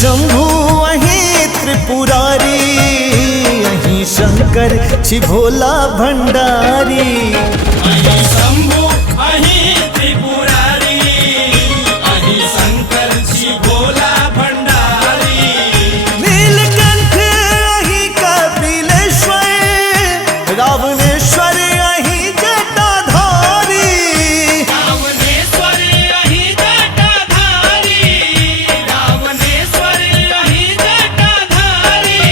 शंभु अहीं त्रिपुरारी, अहीं शंकर छी भोला भंडारी। अहीं शंभु अहीं त्रिपुरारी, अहीं शंकर छी भोला भंडारी। नीलकंठ अहीं कपिलेश्वर, रावणेश्वर अहीं जटाधारी। रावणेश्वर अहीं जटाधारी, रावणेश्वर अहीं जटाधारी।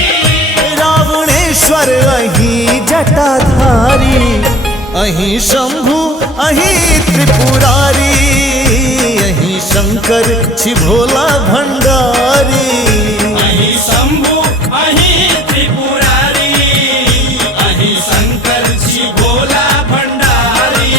रावणेश्वर अहीं जटाधारी, अहीं शंभु अहीं त्रिपुरारी, अहीं शंकर छी भोला भंडारी। अहीं शंभु अहीं त्रिपुरारी, अहीं शंकर छी भोला भंडारी।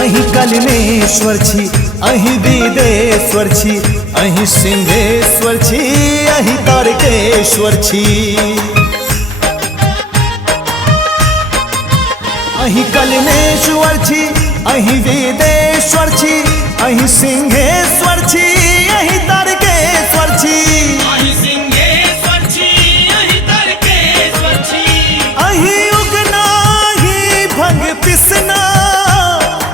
अहीं कलनेश्वर छी, अहीं वेदेश्वर छी, अहीं सिंहेश्वर छी, अहीं तारकेश्वर छी। अहीं कलनेश्वर छी, अहीं वेदेश्वर छी, अहीं सिंहेश्वर छी, अहीं तारकेश्वर छी। अहीं सिंहेश्वर छी, अहीं तारकेश्वर छी। अहीं उगना अहीं भंग पिसना,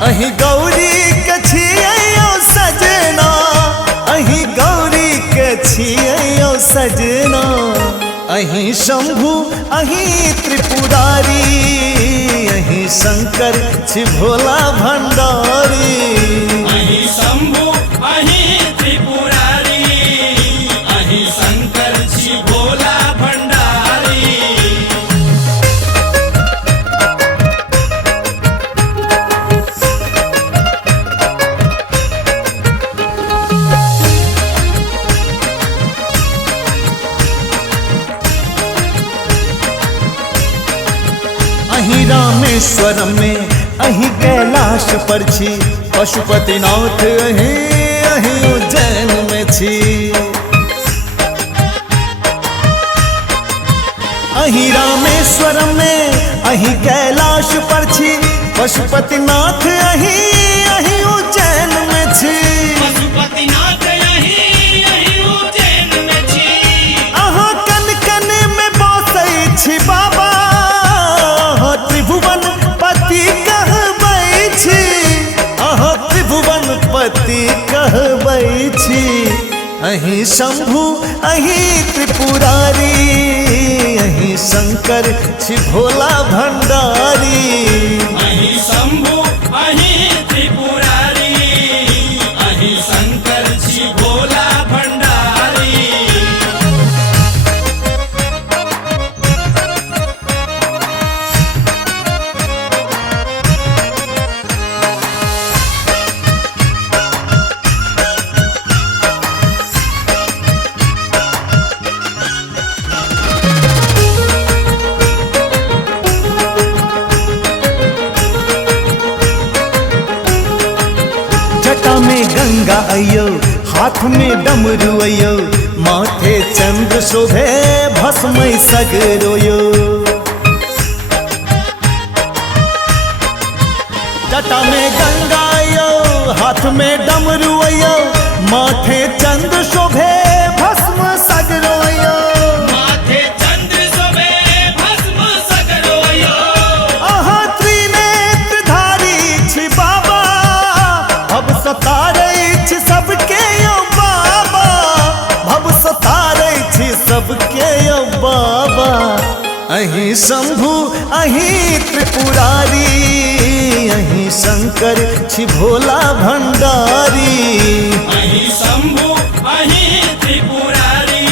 अहीं गौरी के छियौ सजना, अहीं गौरी के छियौ सजना। अहीं शंभु अहीं त्रिपुरारी, अहीं शंकर छी भोला भंडारी। अहीं शंभु अहीं त्रिपुरारी, अहीं शंकर छी भोला भंडारी। अहीं रामेश्वरम में अहीं कैलाश पर छी, पशुपतिनाथ अहीं उज्जैन में छी। अहीं रामेश्वरम में अहीं कैलाश पर छी, पशुपतिनाथ अहीं उज्जैन में छी। पशुपतिनाथ अहीं उज्जैन में छी। अहाँ कन कन में बसै छी बाबा, अहाँ त्रिभुवन पति कहबै छी, अहाँ त्रिभुवन पति कहबै छी। अहीं शंभु अहीं त्रिपुरारी, अहीं शंकर छी भोला भंडारी। अहीं शंभु अहीं त्रिपुरारी, अहीं शंकर छी भोला भंडारी। जटा में गंगा अयो, हाथ में डमरू अयो, माथे चंद्र शोभे भस्मै सगरोयो। जटा में गंगा अयो, हाथ में डमरू अयो, माथे चंद्र शोभे भस्म सगरोयो। माथे चंद्र शोभे भस्म सगरोयो। अहाँ त्रिनेत्रधारी छी बाबा, भव सतारै छी सबके यौ बाबा, भव सतारै छी सबके यौ बाबा। अहीं शंभु अहीं त्रिपुरारी, अहीं शंकर छी भोला भंडारी। अहीं शंभु अहीं त्रिपुरारी,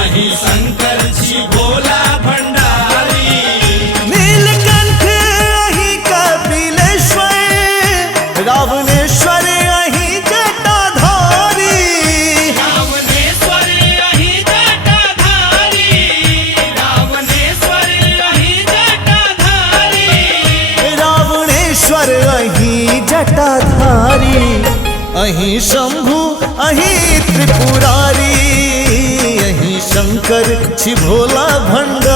अहीं शंकर छी भोला भंडारी। नीलकंठ अहीं कपिलेश्वर, रावणेश्वर अहीं जटाधारी। रावणेश्वर अहीं जटाधारी, रावणेश्वर अहीं અહીં શંભુ અહીં ત્રિપુરારી અહીં શંકર છી ભોલા ભંડારી।